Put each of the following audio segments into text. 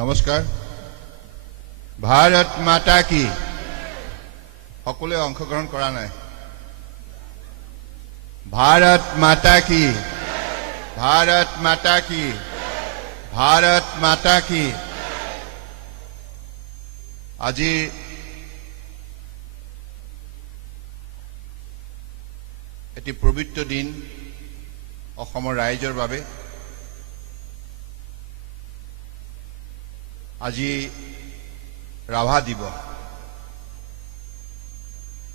নমস্কাৰ। ভাৰত মাতা কি। সকলোৱে অংশগ্ৰহণ কৰা নাই। ভাৰত মাতা কি। ভাৰত মাতা কি। ভাৰত মাতা কি। আজি এটি পবিত্ৰ দিন অসমৰ ৰাইজৰ বাবে। আজি ৰাভা দিৱস।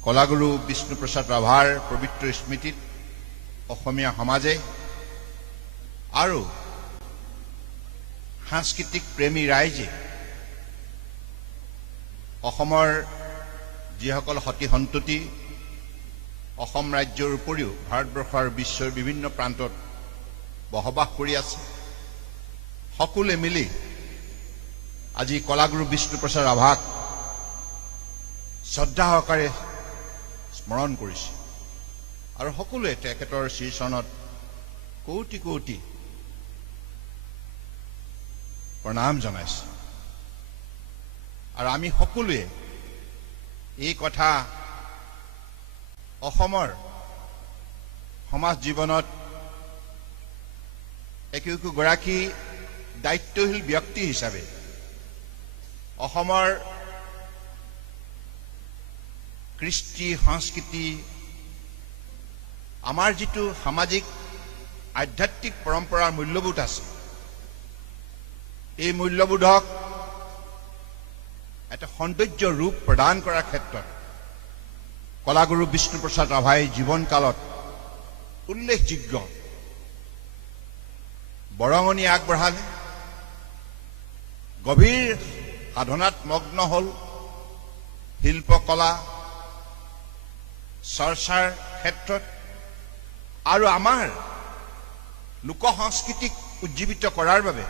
কলাগুৰু বিষ্ণুপ্ৰসাদ ৰাভাৰ পবিত্ৰ স্মৃতিত অসমীয়া সমাজে আৰু সাংস্কৃতিক প্ৰেমী ৰাইজে অসমৰ যিসকল সতি সন্ততি অসম ৰাজ্যৰ উপৰিও ভাৰতবৰ্ষৰ বিশ্বৰ বিভিন্ন প্ৰান্তত বসবাস কৰি আছে, সকলোৱে মিলি আজি কলাগুৰু বিষ্ণুপ্ৰসাদ ৰাভাক শ্ৰদ্ধা সহকাৰে স্মৰণ কৰিছে আৰু সকলোৱে তেখেতৰ শ্ৰীচৰণত কোটি কোটি প্ৰণাম জনাইছে। আৰু আমি সকলোৱে এই কথা অসমৰ সমাজ জীৱনত একোগৰাকী দায়িত্বশীল ব্যক্তি হিচাপে অসমৰ কৃষ্টি সংস্কৃতি আমাৰ যিটো সামাজিক আধ্যাত্মিক পৰম্পৰাৰ মূল্যবোধ আছে, এই মূল্যবোধক এটা সৌন্দৰ্য ৰূপ প্ৰদান কৰাৰ ক্ষেত্ৰত কলাগুৰু বিষ্ণুপ্ৰসাদ ৰাভাই জীৱনকালত উল্লেখযোগ্য বৰঙণি আগবঢ়ালে, গভীৰ সাধনাত মগ্ন হল, শিল্পকলা চৰ্চাৰ ক্ষেত্ৰত আৰু আমাৰ লোক সংস্কৃতিক উজ্জীৱিত কৰাৰ বাবে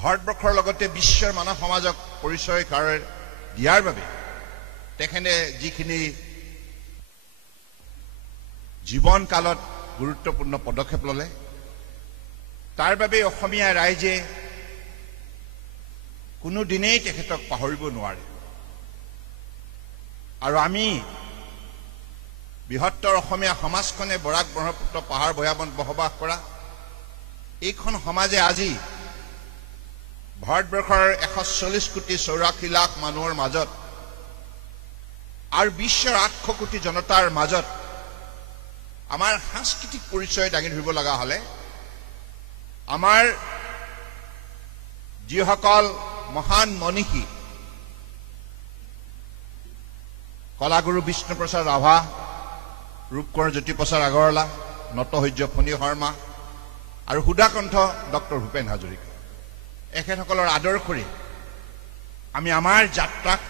ভাৰতবৰ্ষৰ লগতে বিশ্বৰ মানৱ সমাজক পৰিচয় দিয়াৰ বাবে তেখেতে যিখিনি জীৱনকালত গুৰুত্বপূৰ্ণ পদক্ষেপ ললে, তাৰ বাবে অসমীয়া ৰাইজে কোনোদিনেই তেখেতক পাহৰিব নোৱাৰে। আৰু আমি বৃহত্তৰ অসমীয়া সমাজখনে বৰাক ব্ৰহ্মপুত্ৰ পাহাৰ ভৈয়ামত বসবাস কৰা এইখন সমাজে আজি ভাৰতবৰ্ষৰ 140 কোটি 84 লাখ মানুহৰ মাজত আৰু বিশ্বৰ 800 কোটি জনতাৰ মাজত আমাৰ সাংস্কৃতিক পৰিচয় দাঙি ধৰিব লগা হলে আমাৰ যিসকল মহান মনীষী কলাগুৰু বিষ্ণুপ্ৰসাদ ৰাভা, ৰূপকোঁৱৰ জ্যোতিপ্ৰসাদ আগৰৱালা, নটসূৰ্য ফণী শৰ্মা আৰু সুধাকণ্ঠ ডক্টৰ ভূপেন হাজৰিকা, এখেতসকলৰ আদৰ্শৰে আমি আমাৰ যাত্ৰাক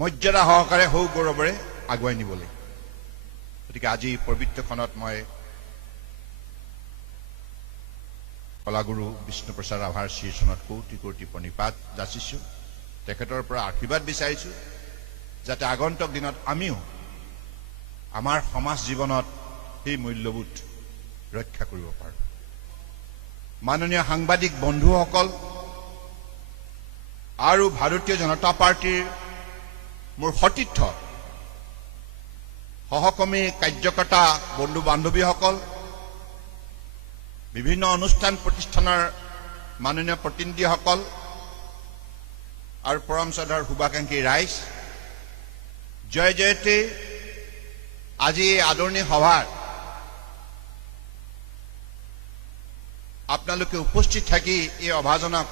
মৰ্যাদা সহকাৰে সৌগৌৰৱেৰে আগুৱাই নিবলৈ। গতিকে আজি পবিত্ৰখনত মই কলাগুৰু বিষ্ণুপ্ৰসাদ ৰাভাৰ শ্ৰীচৰণত কোটি কোটি প্ৰণিপাত যাচিছোঁ, তেখেতৰ পৰা আশীৰ্বাদ বিচাৰিছোঁ যাতে আগন্তুক দিনত আমিও আমাৰ সমাজ জীৱনত সেই মূল্যবোধ ৰক্ষা কৰিব পাৰোঁ। মাননীয় সাংবাদিক বন্ধুসকল আৰু ভাৰতীয় জনতা পাৰ্টীৰ মোৰ সতীৰ্থ সহকৰ্মী কাৰ্যকৰ্তা বন্ধু বান্ধৱীসকল, বিভিন্ন অনুষ্ঠান প্ৰতিষ্ঠানৰ মাননীয় প্ৰতিনিধিসকল আৰু পৰম শ্ৰদ্ধাৰ শুভাকাংক্ষী ৰাইজ, জয় জয়তে। আজি এই আদৰণি সভাত আপোনালোকে উপস্থিত থাকি এই সভাজনক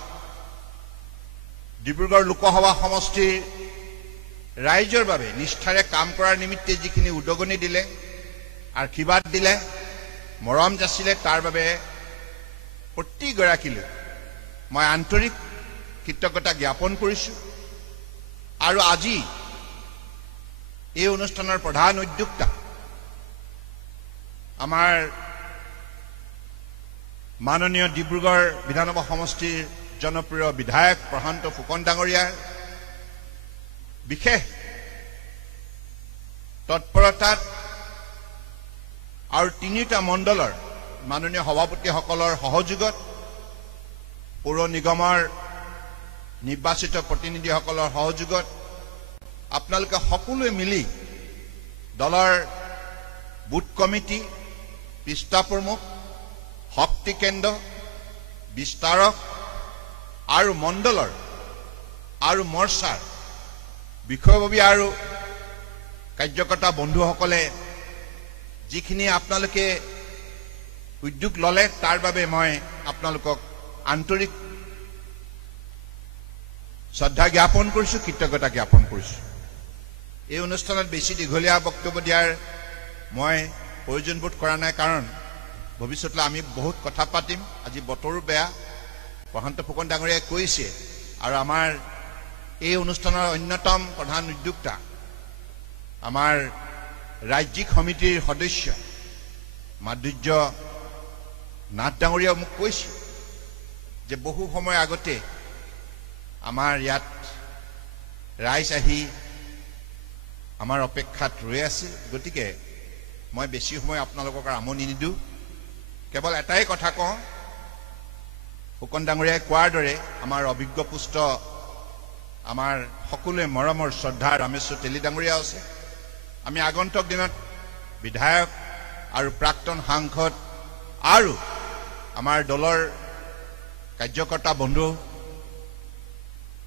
ডিব্ৰুগড় লোকসভা সমষ্টিৰ ৰাইজৰ বাবে নিষ্ঠাৰে কাম কৰাৰ নিমিত্তে যিখিনি উদগনি দিলে, আশীৰ্বাদ দিলে, মৰম যাচিলে, তাৰ বাবে প্ৰতিগৰাকীলৈ মই আন্তৰিক কৃতজ্ঞতা জ্ঞাপন কৰিছোঁ। আৰু আজি এই অনুষ্ঠানৰ প্ৰধান উদ্যোক্তা আমাৰ মাননীয় ডিব্ৰুগড় বিধানসভা সমষ্টিৰ জনপ্ৰিয় বিধায়ক প্ৰশান্ত ফুকন ডাঙৰীয়াৰ বিশেষ তৎপৰতাত আৰু তিনিটা মণ্ডলৰ মাননীয় সভাপতিসকলৰ সহযোগত পৌৰ নিগমৰ নিৰ্বাচিত প্ৰতিনিধিসকলৰ সহযোগত আপোনালোকে সকলোৱে মিলি দলৰ বুথ কমিটি, পৃষ্ঠা প্ৰমুখ, শক্তি কেন্দ্ৰ, বিস্তাৰক আৰু মণ্ডলৰ আৰু মৰ্চাৰ বিষয়ববী আৰু কাৰ্যকৰ্তা বন্ধুসকলে যিখিনি আপোনালোকে উদ্যোগ ললে তাৰ বাবে মই আপোনালোকক আন্তৰিক শ্ৰদ্ধা জ্ঞাপন কৰিছো, কৃতজ্ঞতা জ্ঞাপন কৰিছো। এই অনুষ্ঠানত বেছি দীঘলীয়া বক্তব্য দিয়াৰ মই প্ৰয়োজন বোধ কৰা নাই, কাৰণ ভৱিষ্যতলৈ আমি বহুত কথা পাতিম। আজি বতৰো বেয়া, প্ৰশান্ত ফুকন ডাঙৰীয়াই কৈছে, আৰু আমাৰ এই অনুষ্ঠানৰ অন্যতম প্ৰধান উদ্যোক্তা আমাৰ ৰাজ্যিক সমিতিৰ সদস্য মাধুৰ্য নাথ ডাঙৰীয়াই মোক কৈছে যে বহু সময় আগতে আমাৰ ইয়াত ৰাইজ আহি আমাৰ অপেক্ষাত ৰৈ আছে। গতিকে মই বেছি সময় আপোনালোকক আমনি নিদিওঁ, কেৱল এটাই কথা কওঁ, ফুকন ডাঙৰীয়াই কোৱাৰ দৰে আমাৰ অভিজ্ঞ পুষ্ট আমাৰ সকলোৱে মৰমৰ শ্ৰদ্ধা ৰামেশ্বৰ তেলী ডাঙৰীয়া আছে। আমি আগন্তুক দিনত বিধায়ক আৰু প্ৰাক্তন সাংসদ আৰু আমাৰ দলৰ কাৰ্যকৰ্তা বন্ধু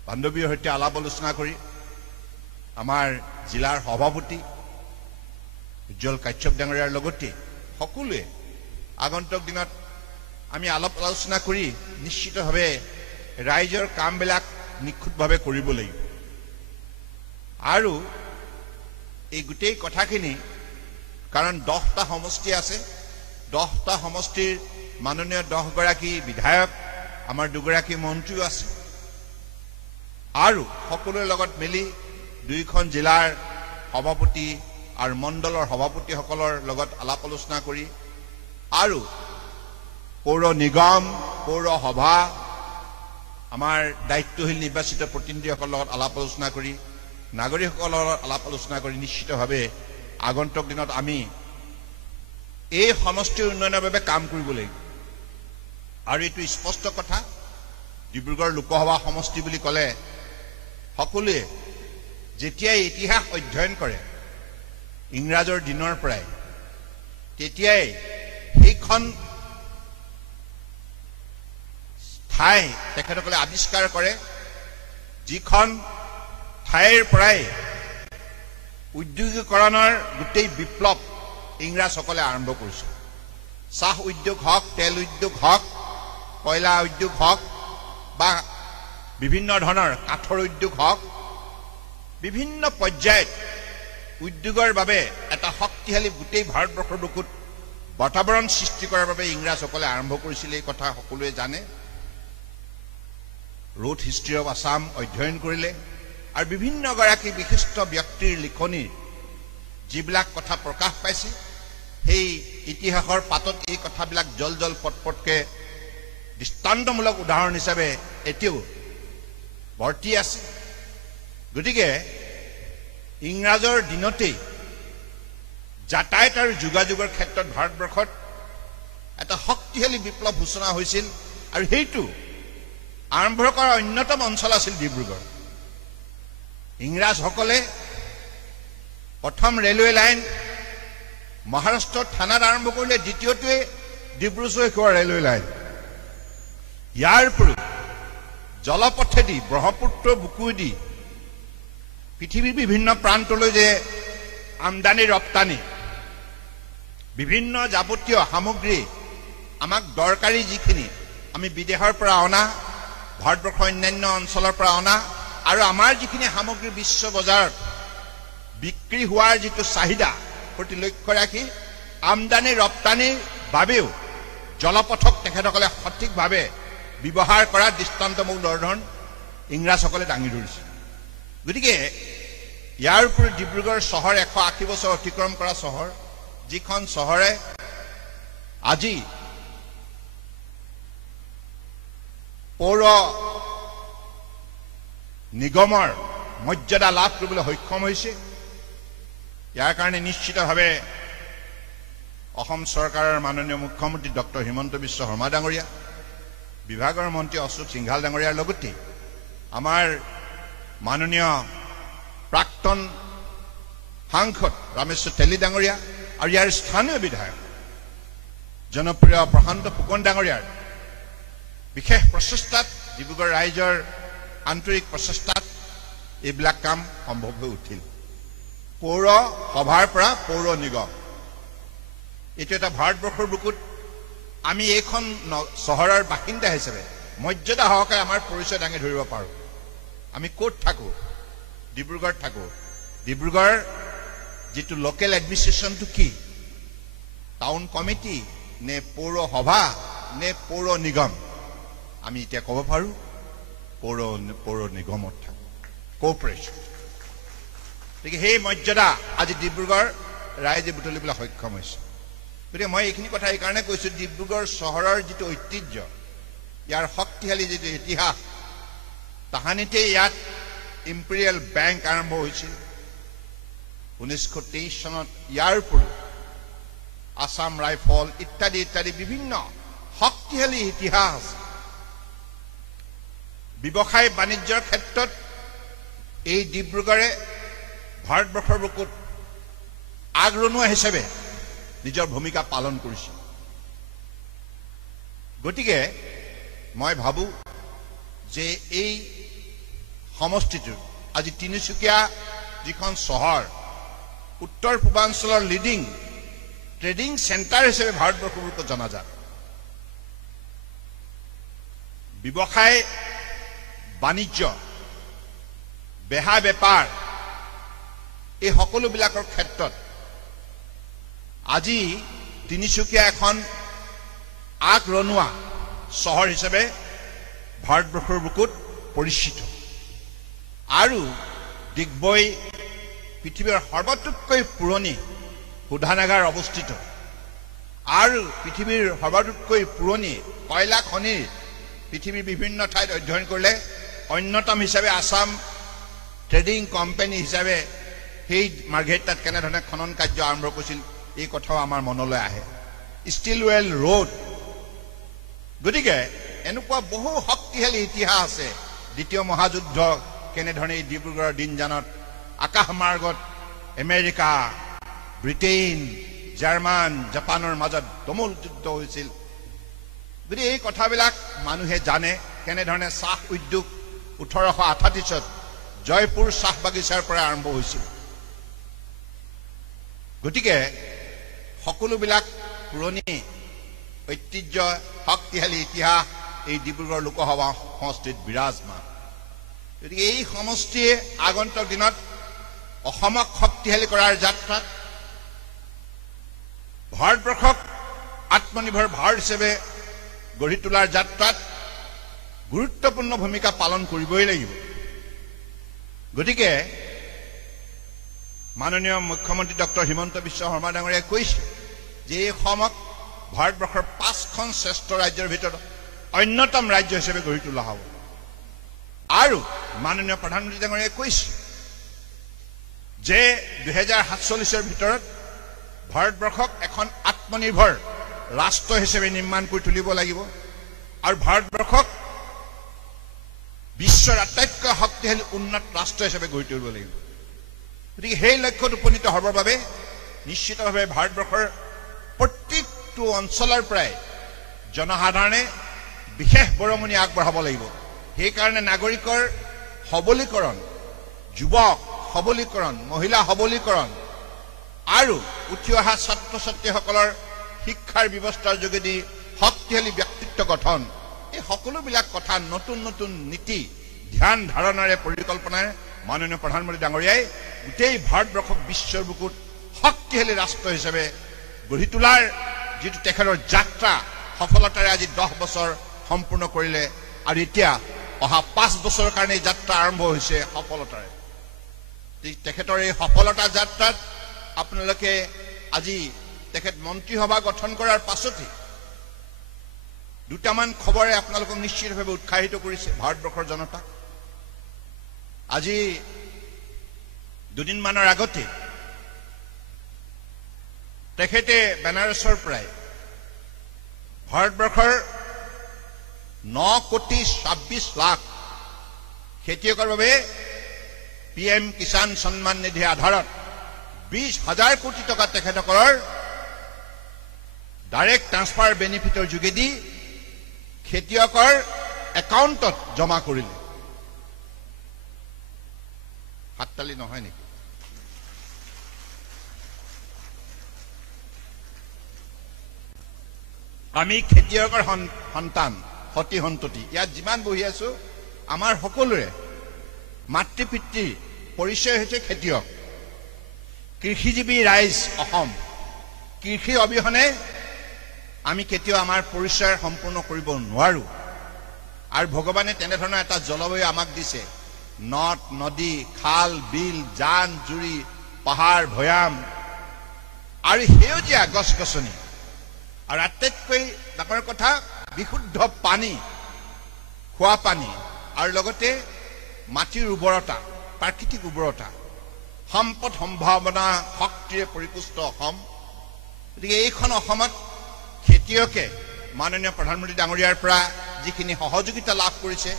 বান্ধৱীৰ সৈতে আলাপ আলোচনা কৰি আমাৰ জিলাৰ সভাপতি উজ্জ্বল কাশ্যপ ডাঙৰীয়াৰ লগতে সকলোৱে আগন্তুক দিনত আমি আলাপ আলোচনা কৰি নিশ্চিতভাৱে ৰাইজৰ কামবিলাক নিখুঁতভাৱে কৰিব লাগিব। আৰু এই গোটেই কথাখিনি, কাৰণ 10টা সমষ্টি আছে, 10টা সমষ্টিৰ মাননীয় 10 গৰাকী বিধায়ক, আমাৰ 2 গৰাকী মন্ত্ৰীও আছে, আৰু সকলোৰে লগত মিলি 2খন জিলাৰ সভাপতি আৰু মণ্ডলৰ সভাপতিসকলৰ লগত আলাপ আলোচনা কৰি আৰু পৌৰ নিগম, পৌৰসভা, আমাৰ দায়িত্বশীল নিৰ্বাচিত প্ৰতিনিধিসকলৰ লগত আলাপ আলোচনা কৰি, নাগৰিকসকলৰ লগত আলাপ আলোচনা কৰি নিশ্চিতভাৱে আগন্তুক দিনত আমি এই সমষ্টিৰ উন্নয়নৰ বাবে কাম কৰিব লাগিব। আৰু এইটো স্পষ্ট কথা, ডিব্ৰুগড় লোকসভা সমষ্টি বুলি ক'লে সকলোৱে যেতিয়াই ইতিহাস অধ্যয়ন কৰে ইংৰাজৰ দিনৰ পৰাই, তেতিয়াই সেইখন ঠাই তেখেতসকলে আৱিষ্কাৰ কৰে যিখন ঠাইৰ পৰাই উদ্যোগীকৰণৰ গোটেই বিপ্লৱ ইংৰাজসকলে আৰম্ভ কৰিছিল। চাহ উদ্যোগ হওক, তেল উদ্যোগ হওক, কয়লা উদ্যোগ হওক, বা বিভিন্ন ধৰণৰ কাঠৰ উদ্যোগ হওক, বিভিন্ন পৰ্যায়ত উদ্যোগৰ বাবে এটা শক্তিশালী গোটেই ভাৰতবৰ্ষৰ বুকুত বাতাবৰণ সৃষ্টি কৰাৰ বাবে ইংৰাজসকলে আৰম্ভ কৰিছিল। এই কথা সকলোৱে জানে। ৰোড হিষ্ট্ৰী অফ আছাম অধ্যয়ন কৰিলে আৰু বিভিন্ন গৰাকী বিশিষ্ট ব্যক্তিৰ লিখনিৰ যিবিলাক কথা প্ৰকাশ পাইছে, সেই ইতিহাসৰ পাতত এই কথাবিলাক জল জল পটপটকে দৃষ্টান্তমূলক উদাহৰণ হিচাপে এতিয়াও ভৰ্তি আছে। গতিকে ইংৰাজৰ দিনতেই যাতায়াত আৰু যোগাযোগৰ ক্ষেত্ৰত ভাৰতবৰ্ষত এটা শক্তিশালী বিপ্লৱ সূচনা হৈছিল, আৰু সেইটো আৰম্ভ কৰাৰ অন্যতম অঞ্চল আছিল ডিব্ৰুগড়। ইংৰাজসকলে প্ৰথম ৰেলৱে লাইন মহাৰাষ্ট্ৰৰ থানাত আৰম্ভ কৰিলে, দ্বিতীয়টোৱে ডিব্ৰু-চৈখোৱা ৰেলৱে লাইন। ইয়াৰ উপৰিও জলপথেদি ব্ৰহ্মপুত্ৰ বুকুৱেদি পৃথিৱীৰ বিভিন্ন প্ৰান্তলৈ যে আমদানি ৰপ্তানি বিভিন্ন যাৱতীয় সামগ্ৰী আমাক দৰকাৰী যিখিনি আমি বিদেশৰ পৰা অনা, ভাৰতবৰ্ষৰ অন্যান্য অঞ্চলৰ পৰা অনা, আৰু আমাৰ যিখিনি সামগ্ৰী বিশ্ব বজাৰত বিক্ৰী হোৱাৰ যিটো চাহিদা প্ৰতি লক্ষ্য ৰাখি আমদানি ৰপ্তানিৰ বাবেও জলপথক তেখেতসকলে সঠিকভাৱে ব্যৱহাৰ কৰা দৃষ্টান্তমূলক উদাহৰণ ইংৰাজসকলে দাঙি ধৰিছে। গতিকে ইয়াৰ উপৰি ডিব্ৰুগড় চহৰ 180 বছৰ অতিক্ৰম কৰা চহৰ, যিখন চহৰে আজি পৌৰ নিগমৰ মৰ্যাদা লাভ কৰিবলৈ সক্ষম হৈছে। ইয়াৰ কাৰণে নিশ্চিতভাৱে অসম চৰকাৰৰ মাননীয় মুখ্যমন্ত্ৰী ডক্টৰ হিমন্ত বিশ্ব শৰ্মা ডাঙৰীয়া, বিভাগৰ মন্ত্ৰী অশোক সিংঘাল ডাঙৰীয়াৰ লগতে আমাৰ মাননীয় প্ৰাক্তন সাংসদ ৰামেশ্বৰ তেলী ডাঙৰীয়া আৰু ইয়াৰ স্থানীয় বিধায়ক জনপ্ৰিয় প্ৰশান্ত ফুকন ডাঙৰীয়াৰ বিশেষ প্ৰচেষ্টাত ডিব্ৰুগড় ৰাইজৰ আন্তৰিক প্ৰচেষ্টাত এইবিলাক কাম সম্ভৱ হৈ উঠিল পৌৰ সভাৰ পৰা পৌৰ নিগম এইটো এটা ভাৰতবৰ্ষৰ বুকুত আমি এইখন চহৰৰ বাসিন্দা হিচাপে মৰ্যাদা সহকাৰে আমাৰ পৰিচয় দাঙি ধৰিব পাৰোঁ আমি ক'ত থাকোঁ ডিব্ৰুগড়ত থাকোঁ ডিব্ৰুগড় যেটো লোকেল এডমিনিষ্ট্ৰেশ্যনটো কি টাউন কমিটি নে পৌৰ সভা নে পৌৰ নিগম আমি এতিয়া ক'ব পাৰোঁ পৌৰ নিগমত থাকোঁ কৰ্পৰেশ্যন গতিকে সেই মৰ্যাদা আজি ডিব্ৰুগড় ৰাইজে বুটলিবলৈ সক্ষম হৈছে গতিকে মই এইখিনি কথা এইকাৰণে কৈছোঁ ডিব্ৰুগড় চহৰৰ যিটো ঐতিহ্য ইয়াৰ শক্তিশালী যিটো ইতিহাস তাহানিতে ইয়াত ইম্পেৰিয়েল বেংক আৰম্ভ হৈছিল 1923 চনত ইয়াৰ উপৰিও আসাম ৰাইফল ইত্যাদি ইত্যাদি বিভিন্ন শক্তিশালী ইতিহাস ব্যৱসায় বাণিজ্যৰ ক্ষেত্ৰত এই ডিব্ৰুগড়ে ভাৰতবৰ্ষৰ বুকুত আগৰণুৱা হিচাপে নিজৰ ভূমিকা পালন কৰিছে গতিকে মই ভাবোঁ যে এই সমষ্টিটোৰ আজি তিনিচুকীয়া যিখন চহৰ উত্তৰ পূৰ্বাঞ্চলৰ লিডিং ট্ৰেডিং চেণ্টাৰ হিচাপে ভাৰতবৰ্ষৰ বুকুত জনাজাত ব্যৱসায় বাণিজ্য বেহা বেপাৰ এই সকলোবিলাকৰ ক্ষেত্ৰত আজি তিনিচুকীয়া এখন আগৰণুৱা চহৰ হিচাপে ভাৰতবৰ্ষৰ বুকুত পৰিচিত আৰু ডিগবৈ পৃথিৱীৰ সৰ্বাতোতকৈ পুৰণি শোধনাগাৰ অৱস্থিত আৰু পৃথিৱীৰ সৰ্বাতোতকৈ পুৰণি কয়লা খনিৰ পৃথিৱীৰ বিভিন্ন ঠাইত অধ্যয়ন কৰিলে অন্যতম হিচাপে আসাম ট্ৰেডিং কোম্পানী হিচাপে সেই মাৰ্ঘেৰিটাত কেনেধৰণে খনন কাৰ্য আৰম্ভ কৰিছিল এই কথাও আমাৰ মনলৈ আহে ষ্টিলৱেল ৰোড গতিকে এনেকুৱা বহু শক্তিশালী ইতিহাস আছে দ্বিতীয় মহাযুদ্ধ কেনেধৰণে এই ডিব্ৰুগড়ৰ দিনজানত আকাশ মাৰ্গত আমেৰিকা ব্ৰিটেইন জাৰ্মান জাপানৰ মাজত দমল যুদ্ধ হৈছিল গতিকে এই কথাবিলাক মানুহে জানে কেনেধৰণে চাহ উদ্যোগ 1838 জয়পুৰ চাহ বাগিচাৰ পৰা আৰম্ভ হৈছিল গতিকে সকলোবিলাক পুৰণি ঐতিহ্য শক্তিশালী ইতিহাস এই ডিব্ৰুগড় লোকসভা সমষ্টিত বিৰাজমান গতিকে এই সমষ্টিয়ে আগন্তুক দিনত অসমক শক্তিশালী কৰাৰ যাত্ৰাত ভাৰতবৰ্ষক আত্মনিৰ্ভৰ ভাৰত হিচাপে গঢ়ি তোলাৰ যাত্ৰাত গুৰুত্বপূৰ্ণ ভূমিকা পালন কৰিবই লাগিব গতিকে মাননীয় মুখ্যমন্ত্ৰী ডক্টৰ হিমন্ত বিশ্ব শৰ্মা ডাঙৰীয়াই কৈছে যে এই অসমক ভাৰতবৰ্ষৰ 5খন শ্ৰেষ্ঠ ৰাজ্যৰ ভিতৰত অন্যতম ৰাজ্য হিচাপে গঢ়ি তোলা হ'ব আৰু মাননীয় প্ৰধানমন্ত্ৰী ডাঙৰীয়াই কৈছে যে 2047 ভিতৰত ভাৰতবৰ্ষক এখন আত্মনিৰ্ভৰ ৰাষ্ট্ৰ হিচাপে নিৰ্মাণ কৰি তুলিব লাগিব আৰু ভাৰতবৰ্ষক বিশ্বৰ আটাইতকৈ শক্তিশালী উন্নত ৰাষ্ট্ৰ হিচাপে গঢ়ি তুলিব লাগিব গতিকে সেই লক্ষ্যত উপনীত হ'বৰ বাবে নিশ্চিতভাৱে ভাৰতবৰ্ষৰ প্ৰত্যেকটো অঞ্চলৰ পৰাই জনসাধাৰণে বিশেষ বৰঙণি আগবঢ়াব লাগিব সেইকাৰণে নাগৰিকৰ সবলীকৰণ যুৱক সবলীকৰণ মহিলা সবলীকৰণ আৰু উঠি অহা ছাত্ৰ ছাত্ৰীসকলৰ শিক্ষাৰ ব্যৱস্থাৰ যোগেদি শক্তিশালী ব্যক্তিত্ব গঠন এই সকলোবিলাক কথা নতুন নতুন নীতি ধ্যান ধাৰণাৰে পৰিকল্পনাৰে মাননীয় প্ৰধানমন্ত্ৰী ডাঙৰীয়াই গোটেই ভাৰতবৰ্ষক বিশ্বৰ বুকুত শক্তিশালী ৰাষ্ট্ৰ হিচাপে গঢ়ি তোলাৰ যিটো তেখেতৰ যাত্ৰা সফলতাৰে আজি 10 বছৰ সম্পূৰ্ণ কৰিলে আৰু এতিয়া অহা 5 বছৰৰ কাৰণে যাত্ৰা আৰম্ভ হৈছে সফলতাৰে তেখেতৰ এই সফলতা যাত্ৰাত আপোনালোকে আজি তেখেত মন্ত্ৰীসভা গঠন কৰাৰ পাছতে দুটামান খবৰে আপোনালোকক নিশ্চিতভাৱে উৎসাহিত কৰিছে ভাৰতবৰ্ষৰ জনতা আজি দুদিনমানৰ আগতে তেখেতে বেনাৰসৰ পৰাই ভাৰতবৰ্ষৰ 9,26,00,000 খেতিয়কৰ বাবে PM কিষাণ সন্মান নিধি আধাৰত 20,000 কোটি টকা তেখেতসকলৰ ডাইৰেক্ট ট্ৰান্সফাৰ বেনিফিটৰ যোগেদি খেতিয়কৰ একাউণ্টত জমা কৰিলে। হাততালি নহয় নেকি? আমি খেতিয়কৰ সন্তান সতি সন্ততি ইয়াত যিমান বহি আছো আমাৰ সকলোৰে মাতৃপিতৃৰ পৰিচয় হৈছে খেতিয়ক। কৃষিজীৱী ৰাইজ অসম। কৃষি অবিহনে আমি কেতিয়াও আমাৰ পৰিচয় সম্পূৰ্ণ কৰিব নোৱাৰো। আৰু ভগৱানে তেনেধৰণৰ এটা জলবায়ু আমাক দিছে। নদ নদী খাল বিল জান জুৰি পাহাৰ ভৈয়াম আৰু সেউজীয়া গছ গছনি আৰু আটাইতকৈ ডাঙৰ কথা বিশুদ্ধ পানী, খোৱা পানী আৰু লগতে মাটিৰ উৰ্বৰতা, প্ৰাকৃতিক উৰ্বৰতা, সম্পদ সম্ভাৱনা শক্তিৰে পৰিপুষ্ট অসম। গতিকে এইখন অসমত খেতিয়কে মাননীয় প্ৰধানমন্ত্ৰী ডাঙৰীয়াৰ পৰা যিখিনি সহযোগিতা লাভ কৰিছে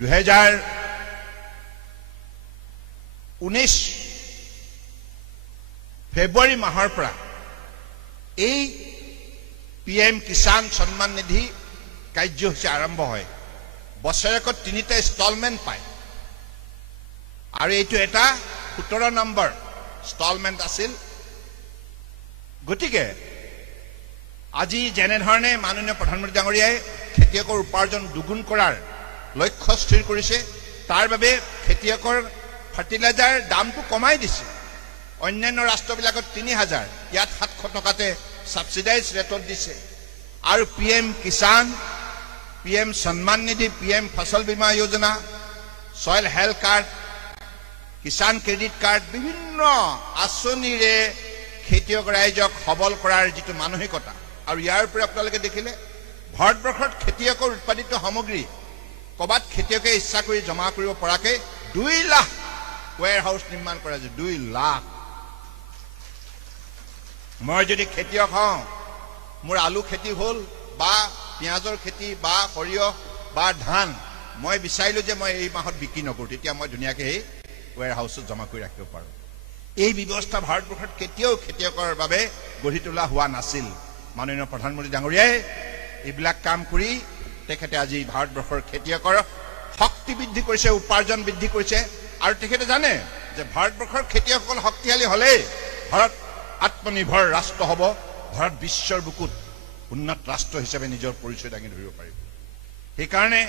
2019 ফেব্ৰুৱাৰী মাহৰ পৰা এই PM কিষাণ সন্মান নিধি কাৰ্যসূচী আৰম্ভ হয়। বছৰেকত 3টা ইনষ্টলমেণ্ট পায় আৰু এইটো এটা 17 নম্বৰ ইনষ্টলমেণ্ট আছিল। গতিকে আজি যেনেধৰণে মাননীয় প্ৰধানমন্ত্ৰী ডাঙৰীয়াই খেতিয়কৰ উপাৰ্জন দুগুণ কৰাৰ লক্ষ্য স্থিৰ কৰিছে, তাৰ বাবে খেতিয়কৰ ফাৰ্টিলাইজাৰ দামটো কমাই দিছে। অন্যান্য ৰাষ্ট্ৰবিলাকত 3,000, ইয়াত 700 টকাতে সাবসিডাইজ ৰেটত দিছে। আৰু PM কিষাণ, PM সন্মান নিধি, PM ফসল বীমা যোজনা, soil health card, Kisan credit card, বিভিন্ন আঁচনিৰে খেতিয়ক ৰাইজক সবল কৰাৰ যিটো মানসিকতা। আৰু ইয়াৰ উপৰি আপোনালোকে দেখিলে ভাৰতবৰ্ষত খেতিয়কৰ উৎপাদিত সামগ্ৰী কবাত খেতিয়কে ইচ্ছা কৰি জমা কৰিব পৰাকৈ 2 লাখ ওয়্যাৰ হাউচ নিৰ্মাণ কৰা হৈছে। 2 লাখ। মই যদি খেতিয়ক হওঁ, মোৰ আলু খেতি হ'ল বা পিঁয়াজৰ খেতি বা সৰিয়হ বা ধান, মই বিচাৰিলো যে মই এই মাহত বিক্ৰী নকৰোঁ, তেতিয়া মই ধুনীয়াকৈ এই ওয়্যাৰ হাউচত জমা কৰি ৰাখিব পাৰোঁ। এই ব্যৱস্থা ভাৰতবৰ্ষত কেতিয়াও খেতিয়কৰ বাবে গঢ়ি তোলা হোৱা নাছিল। মাননীয় প্ৰধানমন্ত্ৰী ডাঙৰীয়াই এইবিলাক কাম কৰি তেখেতে আজি ভাৰতবৰ্ষৰ খেতিয়কৰ শক্তি বৃদ্ধি কৰিছে, উপাৰ্জন বৃদ্ধি কৰিছে। আৰু তেখেতে জানে যে ভাৰতবৰ্ষৰ খেতিয়কসকল শক্তিশালী হ'লেই ভাৰত আত্মনিৰ্ভৰ ৰাষ্ট্ৰ হ'ব, ভাৰত বিশ্বৰ বুকুত উন্নত ৰাষ্ট্ৰ হিচাপে নিজৰ পৰিচয় দাঙি ধৰিব পাৰিব। সেইকাৰণে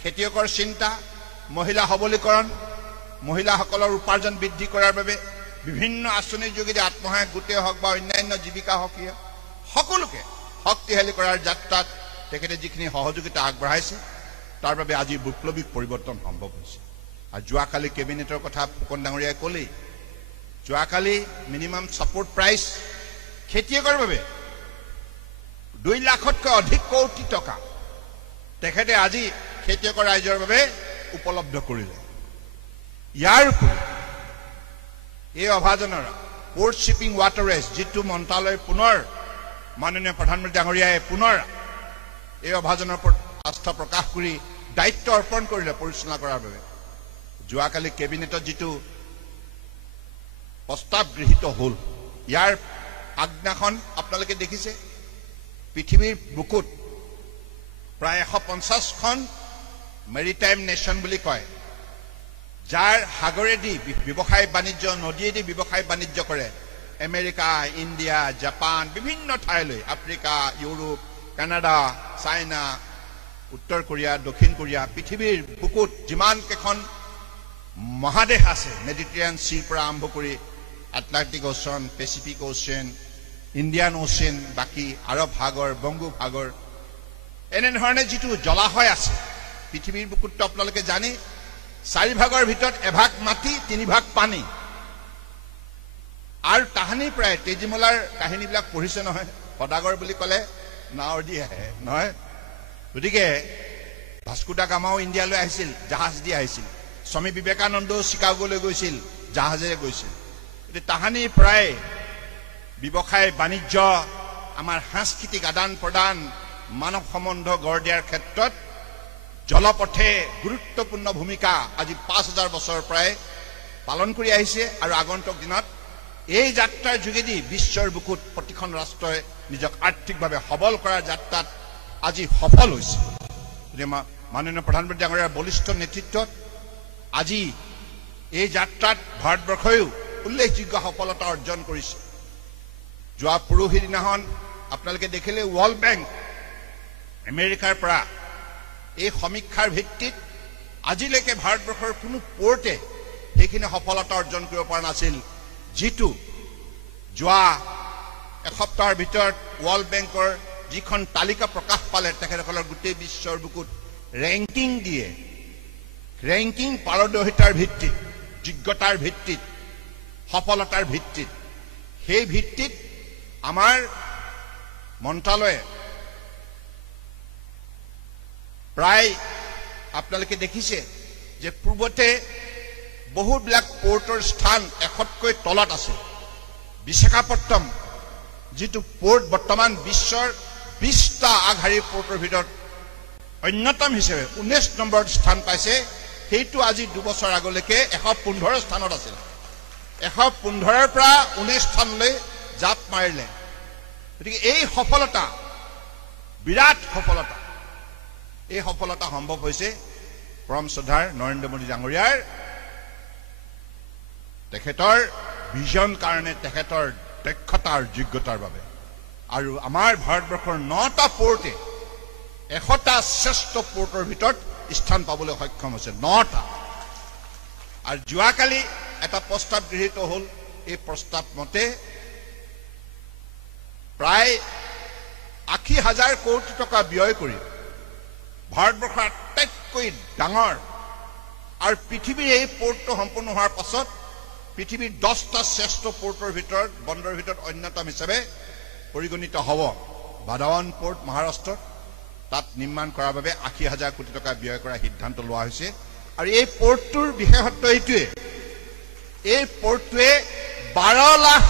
খেতিয়কৰ চিন্তা, মহিলা সবলীকৰণ, মহিলাসকলৰ উপাৰ্জন বৃদ্ধি কৰাৰ বাবে বিভিন্ন আঁচনিৰ যোগেদি আত্মসহায়ক গোটেই হওক বা অন্যান্য জীৱিকা হকীয় সকলোকে শক্তিশালী কৰাৰ যাত্ৰাত তেখেতে যিখিনি সহযোগিতা আগবঢ়াইছে, তাৰ বাবে আজি বৈপ্লৱিক পৰিৱৰ্তন সম্ভৱ হৈছে। আৰু যোৱাকালি কেবিনেটৰ কথা ফুকন ডাঙৰীয়াই ক'লেই, যোৱাকালি মিনিমাম ছাপোৰ্ট প্ৰাইচ খেতিয়কৰ বাবে 2 লাখতকৈ অধিক কোটি টকা তেখেতে আজি খেতিয়কৰ ৰাইজৰ বাবে উপলব্ধ কৰিলে। ইয়াৰ উপৰি এই অভাজনৰ পোৰ্ট শ্বিপিং ৱাটাৰৱেজ, যিটো মন্ত্ৰালয় পুনৰ মাননীয় প্ৰধানমন্ত্ৰী ডাঙৰীয়াই পুনৰ এই অভাজনৰ ওপৰত আস্থা প্ৰকাশ কৰি দায়িত্ব অৰ্পণ কৰিলে পৰিচালনা কৰাৰ বাবে। যোৱাকালি কেবিনেটত যিটো প্ৰস্তাৱ গৃহীত হ'ল, ইয়াৰ আজ্ঞাখন আপোনালোকে দেখিছে। পৃথিৱীৰ বুকুত প্ৰায় 150খন মেৰিটাইম নেশ্যন বুলি কয়, যাৰ সাগৰেদি ব্যৱসায় বাণিজ্য, নদীয়েদি ব্যৱসায় বাণিজ্য কৰে। আমেৰিকা, ইণ্ডিয়া, জাপান, বিভিন্ন ঠাইলৈ, আফ্ৰিকা, ইউৰোপ, কানাডা, চাইনা, উত্তৰ কোৰিয়া, দক্ষিণ কোৰিয়া, পৃথিৱীৰ বুকুত যিমান কেইখন মহাদেশ আছে, মেডিটেৰিয়ান চিৰ পৰা আৰম্ভ কৰি Atlantic ocean, Pacific ocean, Indian ocean, বাকী আৰৱ সাগৰ, বংগোপসাগৰ, এনেধৰণে যিটো জলাশয় আছে পৃথিৱীৰ বুকুত, আপোনালোকে জানে 4 ভাগৰ ভিতৰত 1 ভাগ মাটি, 3 ভাগ পানী। আৰু তাহানি প্ৰায় তেজীমলাৰ কাহিনীবিলাক পঢ়িছে নহয়, সদাগৰ বুলি ক'লে নাৱৰ দি আহে নহয়। গতিকে ভাস্কো দা গামাও ইণ্ডিয়ালৈ আহিছিল, জাহাজ দি আহিছিল। স্বামী বিবেকানন্দও চিকাগোলৈ গৈছিল, জাহাজেৰে গৈছিল। গতিকে তাহানি প্ৰায় ব্যৱসায় বাণিজ্য, আমাৰ সাংস্কৃতিক আদান প্ৰদান, মানৱ সম্বন্ধ গঢ় দিয়াৰ ক্ষেত্ৰত জলপথে গুৰুত্বপূৰ্ণ ভূমিকা আজি 5000 বছৰৰ পৰাই পালন কৰি আহিছে আৰু আগন্তুক দিনত এই যাত্ৰাৰ যোগেদি বিশ্বৰ বুকুত প্ৰতিখন ৰাষ্ট্ৰই নিজক আৰ্থিকভাৱে সবল কৰাৰ যাত্ৰাত আজি সফল হৈছে মাননীয় প্ৰধানমন্ত্ৰী ডাঙৰীয়াৰ বলিষ্ঠ নেতৃত্বত আজি এই যাত্ৰাত ভাৰতবৰ্ষয়ো উল্লেখযোগ্য সফলতা অৰ্জন কৰিছে যোৱা পৰহি দিনাখন আপোনালোকে দেখিলে ৱৰ্ল্ড বেংক আমেৰিকাৰ পৰা এই সমীক্ষাৰ ভিত্তিত আজিলৈকে ভাৰতবৰ্ষৰ কোনো পোৰ্টে সেইখিনি সফলতা অৰ্জন কৰিব পৰা নাছিল যিটো যোৱা এসপ্তাহৰ ভিতৰত ৱৰ্ল্ড বেংকৰ যিখন তালিকা প্ৰকাশ পালে তেখেতসকলৰ গোটেই বিশ্বৰ বুকুত ৰেংকিং দিয়ে ৰেংকিং পাৰদৰ্শিতাৰ ভিত্তিত যোগ্যতাৰ ভিত্তিত সফলতাৰ ভিত্তিত সেই ভিত্তিত আমাৰ মন্ত্ৰালয়ে প্ৰায় আপোনালোকে দেখিছে যে পূৰ্বতে বহুবিলাক পোৰ্টৰ স্থান 100কৈ তলত আছে বিশাখাপট্টনম যিটো পোৰ্ট বৰ্তমান বিশ্বৰ 20টা আগশাৰীৰ পোৰ্টৰ ভিতৰত অন্যতম হিচাপে 19 নম্বৰত স্থান পাইছে সেইটো আজি 2 বছৰ আগলৈকে 115 স্থানত আছিল 115ৰ পৰা 19 স্থানলৈ জাপ মাৰিলে গতিকে এই সফলতা বিৰাট সফলতা এই সফলতা সম্ভৱ হৈছে পৰম শ্ৰদ্ধাৰ নৰেন্দ্ৰ মোদী ডাঙৰীয়াৰ তেখেতৰ ভিজন কাৰণে তেখেতৰ দক্ষতাৰ যোগ্যতাৰ বাবে আৰু আমাৰ ভাৰতবৰ্ষৰ 9টা পোৰ্টে 100টা শ্ৰেষ্ঠ পোৰ্টৰ ভিতৰত স্থান পাবলৈ সক্ষম হৈছে 9টা আৰু যোৱাকালি এটা প্ৰস্তাৱ গৃহীত হ'ল এই প্ৰস্তাৱ মতে প্ৰায় 80,000 কোটি টকা ব্যয় কৰি ভাৰতবৰ্ষৰ আটাইতকৈ ডাঙৰ আৰু পৃথিৱীৰ এই পোৰ্টটো সম্পূৰ্ণ হোৱাৰ পাছত পৃথিৱীৰ 10টা শ্ৰেষ্ঠ পোৰ্টৰ ভিতৰত বন্দৰৰ ভিতৰত অন্যতম হিচাপে পৰিগণিত হ'ব বাদাৱান পোৰ্ট মহাৰাষ্ট্ৰত তাত নিৰ্মাণ কৰাৰ বাবে 80,000 কোটি টকা ব্যয় কৰাৰ সিদ্ধান্ত লোৱা হৈছে আৰু এই পোৰ্টটোৰ বিশেষত্ব এইটোৱে এই পোৰ্টটোৱে 12 লাখ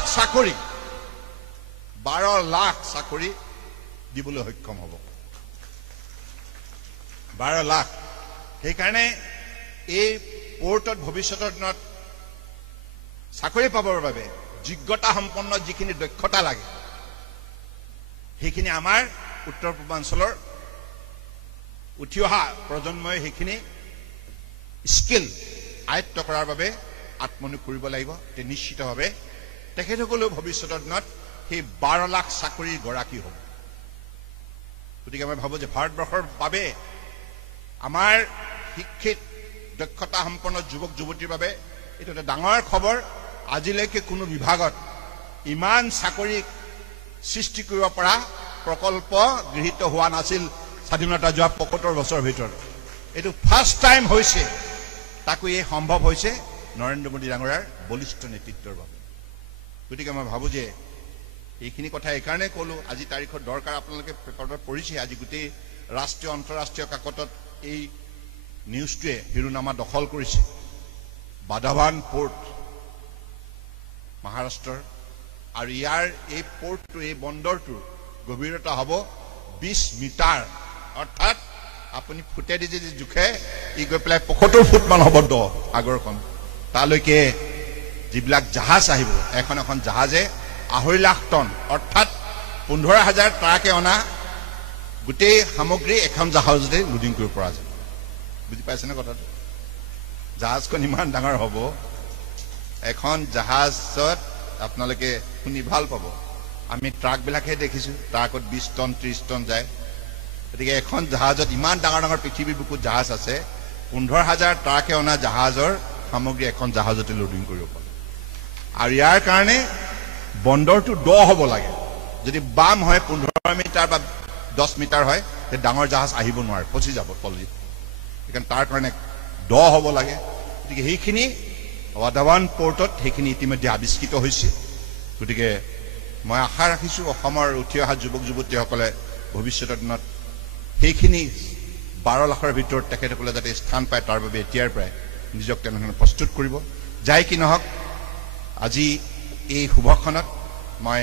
চাকৰি দিবলৈ সক্ষম হ'ব 12 লাখ সেইকাৰণে এই পোৰ্টত ভৱিষ্যতৰ দিনত চাকৰি পাবৰ বাবে যোগ্যতা সম্পন্ন যিখিনি দক্ষতা লাগে সেইখিনি আমাৰ উত্তৰ পূৰ্বাঞ্চলৰ উঠি অহা প্ৰজন্মই সেইখিনি স্কিল আয়ত্ত কৰাৰ বাবে আত্মনিয়োগ কৰিব লাগিব তে নিশ্চিতভাৱে তেখেতসকলেও ভৱিষ্যতৰ দিনত সেই 12 লাখ চাকৰিৰ গৰাকী হ'ব গতিকে মই ভাবোঁ যে ভাৰতবৰ্ষৰ বাবে আমাৰ শিক্ষিত দক্ষতা সম্পন্ন যুৱক যুৱতীৰ বাবে এইটো এটা ডাঙৰ খবৰ আজিলৈকে কোনো বিভাগত ইমান চাকৰি সৃষ্টি কৰিব পৰা প্ৰকল্প গৃহীত হোৱা নাছিল স্বাধীনতা যোৱা 75 বছৰৰ ভিতৰত এইটো ফাৰ্ষ্ট টাইম হৈছে তাকো এই সম্ভৱ হৈছে নৰেন্দ্ৰ মোদী ডাঙৰীয়াৰ বলিষ্ঠ নেতৃত্বৰ বাবে গতিকে মই ভাবোঁ যে এইখিনি কথা এইকাৰণে ক'লো আজি তাৰিখৰ দৰকাৰ আপোনালোকে পেপাৰত পঢ়িছে আজি গোটেই ৰাষ্ট্ৰীয় আন্তঃৰাষ্ট্ৰীয় কাকতত এই নিউজটোৱে শিৰোনামা দখল কৰিছে বাদাৱান পোৰ্ট মহাৰাষ্ট্ৰৰ আৰু ইয়াৰ এই পোৰ্টটো এই বন্দৰটোৰ গভীৰতা হ'ব 20 মিটাৰ অৰ্থাৎ আপুনি ফুটেদি যদি জোখে ই গৈ পেলাই 75 ফুট মান হ'ব দ আগৰখন তালৈকে যিবিলাক জাহাজ আহিব এখন এখন জাহাজে 2.5 লাখ টন অৰ্থাৎ 15,000 ট্ৰাকে অনা গোটেই সামগ্ৰী এখন জাহাজতে লোডিং কৰিব পৰা যায় বুজি পাইছেনে কথাটো জাহাজখন ইমান ডাঙৰ হ'ব এখন জাহাজত আপোনালোকে শুনি ভাল পাব আমি ট্ৰাকবিলাকহে দেখিছোঁ ট্ৰাকত 20 টন 30 টন যায় গতিকে এখন জাহাজত ইমান ডাঙৰ ডাঙৰ পৃথিৱীৰ বুকুত জাহাজ আছে 15,000 ট্ৰাকে অনা জাহাজৰ সামগ্ৰী এখন জাহাজতে লোডিং কৰিব পাৰে আৰু ইয়াৰ কাৰণে বন্দৰটো দ হ'ব লাগে যদি বাম হয় 15 মিটাৰ বা 10 মিটাৰ হয় তে ডাঙৰ জাহাজ আহিব নোৱাৰে ফচি যাব তলি কাৰণ তাৰ কাৰণে দ হ'ব লাগে গতিকে সেইখিনি বাদাৱান পোৰ্টত সেইখিনি ইতিমধ্যে আৱিষ্কৃত হৈছে গতিকে মই আশা ৰাখিছোঁ অসমৰ উঠি অহা যুৱক যুৱতীসকলে ভৱিষ্যতৰ দিনত সেইখিনি 12 লাখৰ ভিতৰত তেখেতসকলে যাতে স্থান পায় তাৰ বাবে এতিয়াৰ পৰাই নিজক তেনেধৰণে প্ৰস্তুত কৰিব যাই কি নহওক আজি এই শুভক্ষণত মই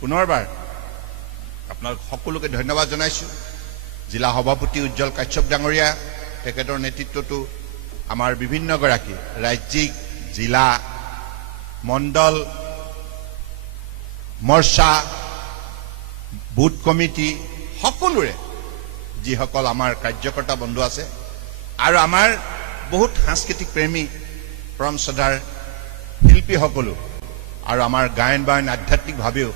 পুনৰবাৰ আপোনালোক সকলোকে ধন্যবাদ জনাইছো জিলা সভাপতি উজ্জ্বল কাশ্যপ ডাঙৰীয়া তেখেতৰ নেতৃত্বতো আমাৰ বিভিন্ন গৰাকী ৰাজ্যিক জিলা মণ্ডল মৰ্চা বুথ কমিটি সকলোৰে যিসকল আমাৰ কাৰ্যকৰ্তা বন্ধু আছে আৰু আমাৰ বহুত সাংস্কৃতিক প্ৰেমী পৰম শ্ৰদ্ধাৰ শিল্পীসকলো আৰু আমাৰ গায়ন বায়ন আধ্যাত্মিকভাৱেও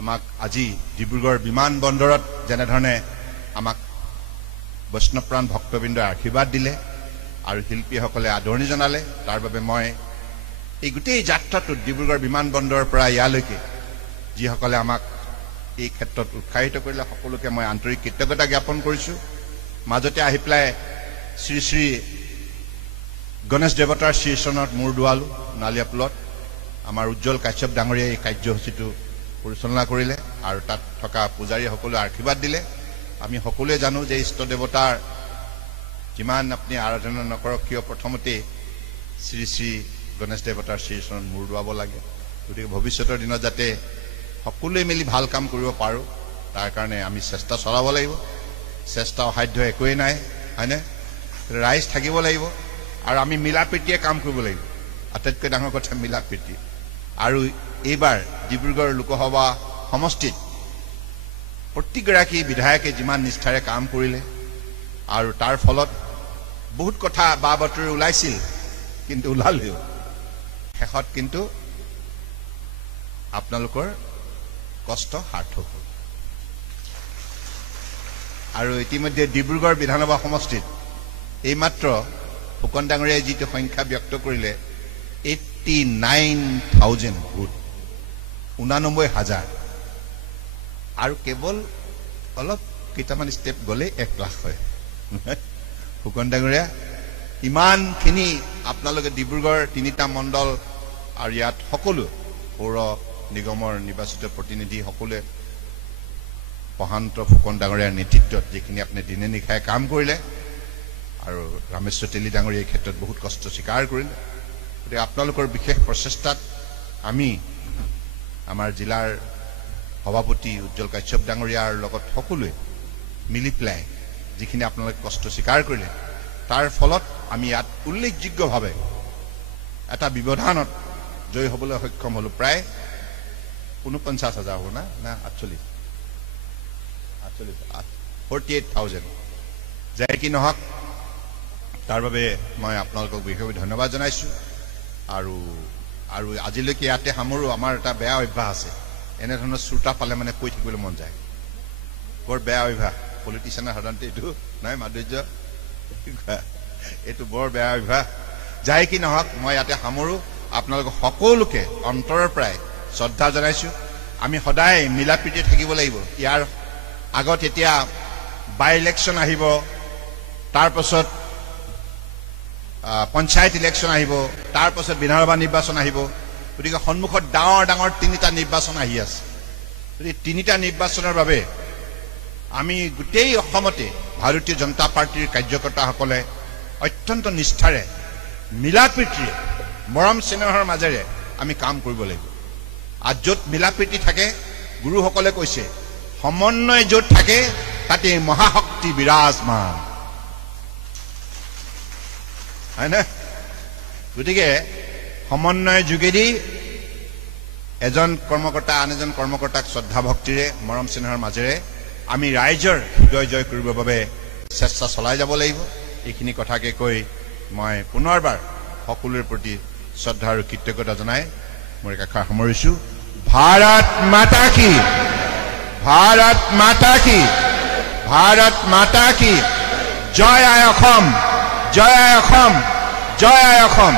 আমাক আজি ডিব্ৰুগড় বিমান বন্দৰত যেনেধৰণে আমাক বৈষ্ণৱপ্ৰাণ ভক্তবৃন্দই আশীৰ্বাদ দিলে আৰু শিল্পীসকলে আদৰণি জনালে তাৰ বাবে মই এই গোটেই যাত্ৰাটোত ডিব্ৰুগড় বিমান বন্দৰৰ পৰা ইয়ালৈকে যিসকলে আমাক এই ক্ষেত্ৰত উৎসাহিত কৰিলে সকলোকে মই আন্তৰিক কৃতজ্ঞতা জ্ঞাপন কৰিছো মাজতে আহি পেলাই শ্ৰী শ্ৰী গণেশ দেৱতাৰ শ্ৰীচৰণত মূৰ দুৱালো নালিয়াপুলত আমাৰ উজ্জ্বল কাশ্যপ ডাঙৰীয়াই এই কাৰ্যসূচীটো পৰিচালনা কৰিলে আৰু তাত থকা পূজাৰীসকলে আশীৰ্বাদ দিলে আমি সকলোৱে জানো যে ইষ্ট দেৱতাৰ যিমান আপুনি আৰাধনা নকৰক কিয় প্ৰথমতে শ্ৰী শ্ৰী গণেশ দেৱতাৰ শ্ৰীচৰণত মূৰ দুৱাব লাগে গতিকে ভৱিষ্যতৰ দিনত যাতে সকলোৱে মিলি ভাল কাম কৰিব পাৰোঁ তাৰ কাৰণে আমি চেষ্টা চলাব লাগিব চেষ্টা অসাধ্য একোৱেই নাই হয়নে ৰাইজ থাকিব লাগিব আৰু আমি মিলা প্ৰীতিয়ে কাম কৰিব লাগিব আটাইতকৈ ডাঙৰ কথা মিলা প্ৰীতি আৰু এইবাৰ ডিব্ৰুগড় লোকসভা সমষ্টিত প্ৰতিগৰাকী বিধায়কে যিমান নিষ্ঠাৰে কাম কৰিলে আৰু তাৰ ফলত বহুত কথা বা বাতৰি ওলাইছিল কিন্তু ওলালেও শেষত কিন্তু আপোনালোকৰ কষ্ট সাৰ্থক হ'ল আৰু ইতিমধ্যে ডিব্ৰুগড় বিধানসভা সমষ্টিত এইমাত্ৰ ফুকন ডাঙৰীয়াই যিটো সংখ্যা ব্যক্ত কৰিলে 89,000 ভোট 89,000 আৰু কেৱল অলপ কেইটামান ষ্টেপ গ'লে 1 লাখ হয় ফুকন ডাঙৰীয়া ইমানখিনি আপোনালোকে ডিব্ৰুগড় 3টা মণ্ডল আৰু ইয়াত সকলো পৌৰ নিগমৰ নিৰ্বাচিত প্ৰতিনিধি সকলোৱে প্ৰশান্ত ফুকন ডাঙৰীয়াৰ নেতৃত্বত যিখিনি আপুনি দিনে নিশাই কাম কৰিলে আৰু ৰামেশ্বৰ তেলী ডাঙৰীয়াৰ ক্ষেত্ৰত বহুত কষ্ট স্বীকাৰ কৰিলে গতিকে আপোনালোকৰ বিশেষ প্ৰচেষ্টাত আমি আমাৰ জিলাৰ সভাপতি উজ্জ্বল কাশ্যপ ডাঙৰীয়াৰ লগত সকলোৱে মিলি পেলাই যিখিনি আপোনালোকে কষ্ট স্বীকাৰ কৰিলে তাৰ ফলত আমি ইয়াত উল্লেখযোগ্যভাৱে এটা ব্যৱধানত জয়ী হ'বলৈ সক্ষম হ'লো প্ৰায় 49,000 হ'ব না 48,000 যাই কি নহওক তাৰ বাবে মই আপোনালোকক বিশেষভাৱে ধন্যবাদ জনাইছো আৰু আৰু আজিলৈকে ইয়াতে সামৰো আমাৰ এটা বেয়া অভ্যাস আছে এনেধৰণৰ শ্ৰোতা পালে মানে কৈ থাকিবলৈ মন যায় বৰ বেয়া অভ্যাস পলিটিচিয়ানৰ সাধাৰণতে এইটো নাই মাধুৰ্য এইটো বৰ বেয়া অভ্যাস যাই কি নহওক মই ইয়াতে সামৰো আপোনালোক সকলোকে অন্তৰৰ পৰাই শ্ৰদ্ধা জনাইছো আমি সদায় মিলা প্ৰীতি থাকিব লাগিব ইয়াৰ আগত এতিয়া বাই ইলেকশ্যন আহিব তাৰপাছত পঞ্চায়ত ইলেকশ্যন আহিব তাৰপাছত বিধানসভা নিৰ্বাচন আহিব গতিকে সন্মুখত ডাঙৰ ডাঙৰ 3টা নিৰ্বাচন আহি আছে গতিকে 3টা নিৰ্বাচনৰ বাবে আমি গোটেই অসমতে ভাৰতীয় জনতা পাৰ্টিৰ কাৰ্যকৰ্তাসকলে অত্যন্ত নিষ্ঠাৰে মিলা প্ৰীতিৰে মৰম স্নেহৰ মাজেৰে আমি কাম কৰিব লাগিব আৰু য'ত মিলা প্ৰীতি থাকে গুৰুসকলে কৈছে সমন্বয় য'ত থাকে তাতে মহাশক্তি বিৰাজমান হয়নে গতিকে সমন্বয় যোগেদি এজন কৰ্মকৰ্তা আন এজন কৰ্মকৰ্তাক শ্ৰদ্ধা ভক্তিৰে মৰম স্নেহৰ মাজেৰে আমি ৰাইজৰ হৃদয় জয় কৰিবৰ বাবে চেষ্টা চলাই যাব লাগিব এইখিনি কথাকে কৈ মই পুনৰবাৰ সকলোৰে প্ৰতি শ্ৰদ্ধা আৰু কৃতজ্ঞতা জনাই মোৰ একাষাৰ সামৰিছো ভাৰত মাতা কি ভাৰত মাতা কি ভাৰত মাতা কি জয় আই অসম জয় আই অসম জয় আই অসম